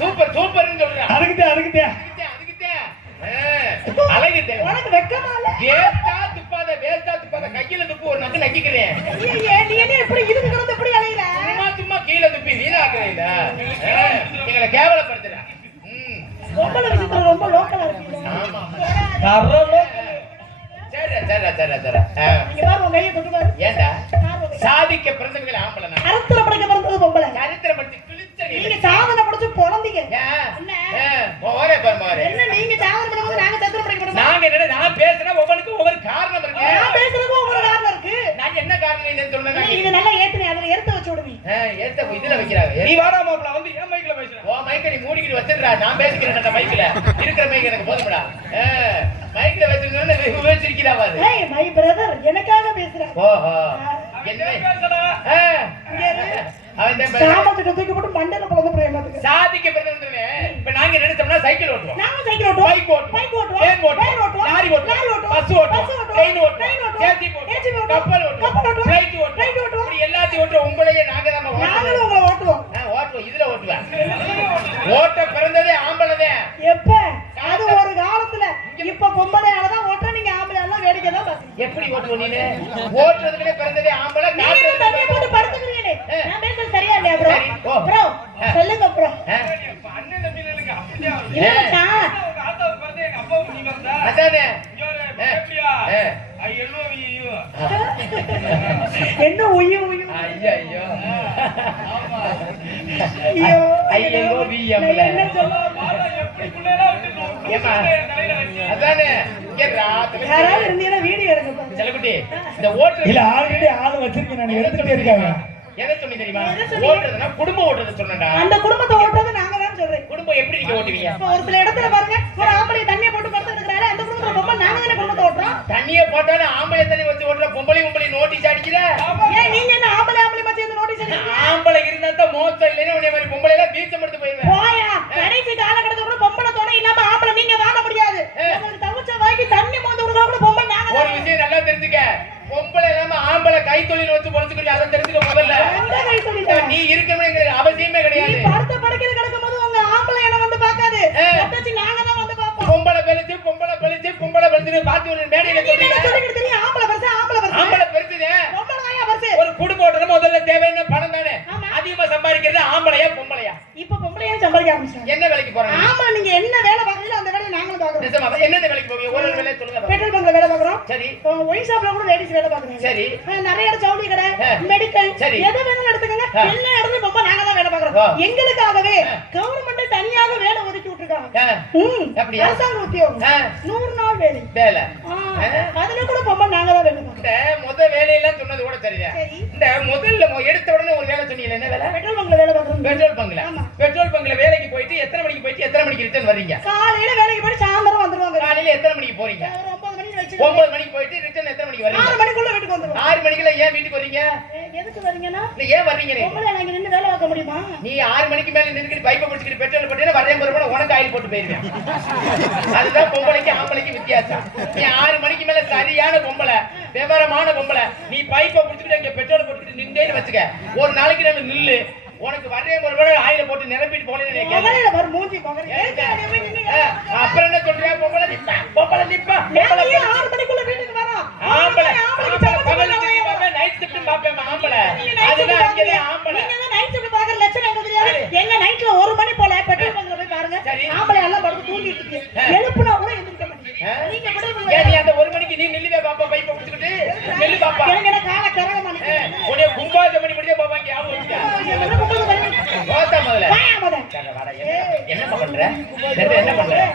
Super சூப்பர்னு சொல்றேன் அதுக்குதே அதுக்குதே அதுக்குதே அழகுதே உனக்கு வெக்கமா இல்ல துப்பாத வேஸ்டா துப்பாத. கையில துப்பு ஒரு நக்கு நக்கிக்கிறேன். நீ என்ன இப்படி இருந்து கிடந்து இப்படி அலையற? சும்மா சும்மா கீழ துப்பி வீணாக்குறீல எங்களை கேவலப்படுத்துற. லோக்கல் விஷயத்துல ரொம்ப லோக்கலா? ஆமா சரி சரி சரி சாதிக்க பிறந்தவர்கள் ஆம்பளை சரித்திரம் படிக்க பிறந்தது பொம்பளை. சரித்திரம் ஏன்? என்ன? நீங்க சாதனை பண்ணும்போது நாங்க சத்திரம் படைக்க? நாங்க என்ன நான் பேசுறேன் ஒவ்வொன்றுக்கும் ஒவ்வொரு காரணம் நான் இருக்கு பேசுறதுக்கும் ஒவ்வொரு காரணம் இருக்கு. நான் என்ன காரணம் சொன்னேன் நீ இதை நல்லா ஏத்துனே, அதுல எடுத்து வச்சு விடுவி. ஏத்த இதுல வைக்கிறாங்க நீ வாடா மாப்பிள வந்து ஏன் மைக்ல பேசுற ஓ மைக்க நீ மூடிக்கிட்டு வச்சிருடா நான் பேசிக்கிறேன் அந்த மைக்ல இருக்கிற மைக் எனக்கு போதும்டா மைக்ல வச்சிருந்தோன்னு விவரிச்சிருக்கிறா பாரு ஏய், my brother, எனக்காக பேசுறேன். ஓஹோ என்ன பேசடா. அவன் தான். சாமத்துக்கு தூக்கி போட்டு மண்டையில பிளந்து போய் எல்லாத்துக்கும். சாதிக்க பிறந்தவனே இப்ப நாங்க நினைச்சோம்னா சைக்கிள் ஓட்டுவோம் நாங்க சைக்கிள் ஓட்டுவோம். பைக் ஓட்டுவோம் பைக் ஓட்டுவோம். வேன் ஓட்டுவோம் வேன் ஓட்டுவோம். லாரி ஓட்டுவோம் லாரி ஓட்டுவோம். பஸ் ஓட்டுவோம் பஸ் ஓட்டுவோம். ட்ரெயின் ஓட்டுவோம் ட்ரெயின் ஓட்டுவோம். ஜேசிபி ஓட்டுவோம் ஓட்டுவோம். கப்பல் ஓட்டுவோம் கப்பல் ஓட்டுவோம். ஃப்ளைட் ஓட்டுவோம் ஓட்டுவோம். இப்படி எல்லாத்தையும் ஓட்டுவோம் உங்களையே நாங்க தான் நாங்களும் ஓட்டுவோம் உங்களை ஓட்டுவோம். ஓட்டுவோம் இதுல ஓட்டுவேன் ஓட்ட பிறந்ததே ஆம்பளதே எப்ப அது ஒரு காலத்துல இப்ப பொம்பளையாலதான் ஓட்டுற நீங்க ஆம்பளை எல்லாம் வேடிக்கை தான். எப்படி ஓட்டுவோம் நீனு ஓட்டுறதுக்குனே பிறந்ததே ஆம்பளை நீங்க தான் தண்ணியை போட்டு படுத்துக்கிறீங்களே. ஆ. நான் பேசுறது சரியா இல்லையா bro? சரி. ஓ. bro, ஆ. சொல்லுங்க bro. ஆ, அண்ணன் தம்பிகளுக்கு அப்படியே இல்ல மச்சான். உங்க ஆத்தாவுக்கு பிறந்து எங்க அப்பாவுக்கு நீ பிறந்தா அதானே ஐயோ, ஆ. எப்படியா? ஆ. ஐ, எல்லோ, ஐயோ. என்ன ஐயோ ஐயோ. ஐயோ ஐயோ. அதானே. யாராவது இருந்தீங்கன்னா வீடியோ எடுங்க பாருங்க. செல்லக்குட்டி இந்த ஓட்டுறது இல்ல ஆல்ரெடி ஆள் வச்சிருக்கேன் நான் எடுத்துட்டே இருக்காங்க எதை சொன்னி தெரியுமா? ஓட்டுறதுன்னா குடும்பம் ஓட்டுறது சொன்னேன்டா அந்த குடும்பத்தை ஓட்டுறது தான் சொல்றேன் குடும்பம் எப்படி நீங்க ஓட்டுவீங்க? இப்ப ஒரு சில இடத்துல பாருங்க ஒரு ஆம்பளை தண்ணியை போட்டு படுத்து இருக்கிறாரு அந்த குடும்பத்துல பொம்மை நாங்க தானே குடும்பத்தை ஓட்டுறோம்? தண்ணிய போட்டாலும் ஆம்பளை தண்ணி வச்சு ஓட்டுற பொம்பளை நோட்டீஸ் அடிக்கிற ஏன் நீங்க என்ன ஆம்பளை ஆம்பளை இந்த நோட்டீஸ் ஆம்பளை இருந்தா தான் மோசம் இல்லைன்னா உன்னை மாதிரி பொம்பளை எல்லாம் வீச்சம் எடுத்து போயிருவேன் போயா? கடைசி காலகட்டத்துல கூட பொம்பளை துணை இல்லாம ஆம்பளை நீங்க வாழ முடியாது. உங்களுக்கு தவிச்ச வாங்கி தண்ணி மோந்து விடுறா கூட பொம்பளை நாங்க ஒரு. விஷயம் நல்லா தெரிஞ்சுக்க. பொம்பளை இல்லாம ஆம்பளை கைத்தொழில் வச்சு பொழைச்சுக்கிட்டு அதை தெரிஞ்சுக்க முதல்ல? நீ இருக்கணுங்கிற அவசியமே கிடையாது. படுக்கையில பொம்பளை மேடையில என்ன சொல்லிக்கிட்டு தெரியும். ஆம்பளை ஆம்பளை ஆம்பளை பொம்பளை பெருசு ஒரு குடும்பம் ஓட்டுறது முதல்ல தேவையான பணம் தானே. அதிகமா சம்பாதிக்கிறது ஆம்பளையா பொம்பளையா? இப்ப பொம்பளையும் சம்பாதிக்க ஆரம்பிச்சாங்க என்ன வேலைக்கு போறாங்க? ஆமா நீங்க என்ன வேலை பாக்குறீங்களோ அந்த வேலையை நாங்களும் பாக்குறோம் நிஜமா என்னென்ன வேலைக்கு போவீங்க? ஒரு வேலையை சொல்லுங்க. பெட்ரோல் பங்க்ல வேலை பாக்குறோம் சரி. ஒயின் ஷாப்ல கூட லேடிஸ் வேலை பாக்குறாங்க சரி. நிறைய இடம் ஜவுளி கடை ஆ. மெடிக்கல் சரி. எது வேணாலும் எடுத்துக்கங்க. எல்லா இடத்துலயும் பொம்மை நாங்க தான் வேலை. பாக்குறோம் எங்களுக்காகவே கவர்மெண்ட் தனியாக வேலை ஒதுக்கி அரசாங்க உத்தியோகம். நூறு நாள் வேலை. அதுல கூட பொம்மை நாங்க தான் வேலை முத வேலையெல்லாம் சொன்னது கூட சரிதான் சரி. இந்த முதல்ல எடுத்த உடனே ஒரு வேலை சொன்னீங்க என்ன வேலை? பெட்ரோல் பங்க்ல வேலை பெட்ரோல் பங்க்ல. பெட்ரோல் பங்க்ல வேலைக்கு போயிட்டு எத்தனை மணிக்கு போயிட்டு எத்தனை மணிக்கு ரிட்டர்ன் வர்றீங்க? காலையில வேலைக்கு போய் சாயந்தரம் வந்துருவாங்க. காலையில எத்தனை மணிக்கு போறீங்க? ஒன்பது மணிக்கு வச்சு ஒன்பது மணிக்கு போயிட்டு ரிட்டர்ன் எத்தனை மணிக்கு ஆறு வர்றீங்க மணிக்குள்ள வீட்டுக்கு வந்துருவோம். ஆறு மணிக்குள்ள ஏன் வீட்டுக்கு வர்றீங்க? எதுக்கு வரீங்கன்னா இல்ல ஏன் வர்றீங்க நாங்க நின்று வேலை பார்க்க முடியுமா? நீ ஆறு மணிக்கு மேல நின்னுக்கிட்டு பைப்பை பிடிச்சிக்கிட்டு பெட்ரோல் போட்டீங்கன்னா வரேன் போறப்ப உனக்கு ஆயில் போட்டு போயிருவேன். அதுதான் பொம்பளைக்கு ஆம்பளைக்கு வித்தியாசம். நீ ஆறு மணிக்கு மேல சரியான பொம்பளை விவரமான பொம்பளை நீ பைப்பை பிடிச்சிக்கிட்டு இங்க பெட்ரோல் போட்டுக்கிட்டு நின்றேன்னு வச்சுக்க. ஒரு நாளைக்கு நான் நில்லு. உனக்கு வரேன் போறப்ப ஆயில போட்டு நிரப்பிட்டு போனேன்னு மூஞ்சி? அப்புறம் என்ன சொல்றியா பொம்பளை நிப்பா பொம்பளை நிப்பா நாங்க பொம்பளை ஏன் ஆறு மணிக்குள்ள வீட்டுக்கு வரோம்? ஆம்பளை ஆம்பளைக்கு ஆம்பளை சம்மந்தம் பகல் இல்லாம டியூட்டி ஏன் பார்ப்பேன் நைட் ஷிஃப்ட் பார்ப்பேன் ஆம்பளை நீங்க night shift அதுதான் பார்க்கறீங்க. அங்கேயே ஆம்பளை நீங்க தான் night shift பார்க்கற லட்சணம் எங்களுக்கு தெரியாது. எங்க nightல ஒரு மணி போல petrol bunkல போய் பாருங்க. ஆம்பளை எல்லாம் படுத்து தூங்கிட்டு இருக்கு. எழுப்புனா கூட எந்திரிக்க மாட்டீங்க. அந்த ஒரு மணிக்கு நீ நில்லுவே பாப்பா பைப்பை பிடிச்சிக்கிட்டு நெல்லு பாப்பா? எனக்கு என்ன காலை ஏ, நிக்குது. உன்னைய கும்பாத மணி முடிய ஞாபகம் வச்சுக்க. என்ன முதல்ல. பண்ற? என்ன பண்ற?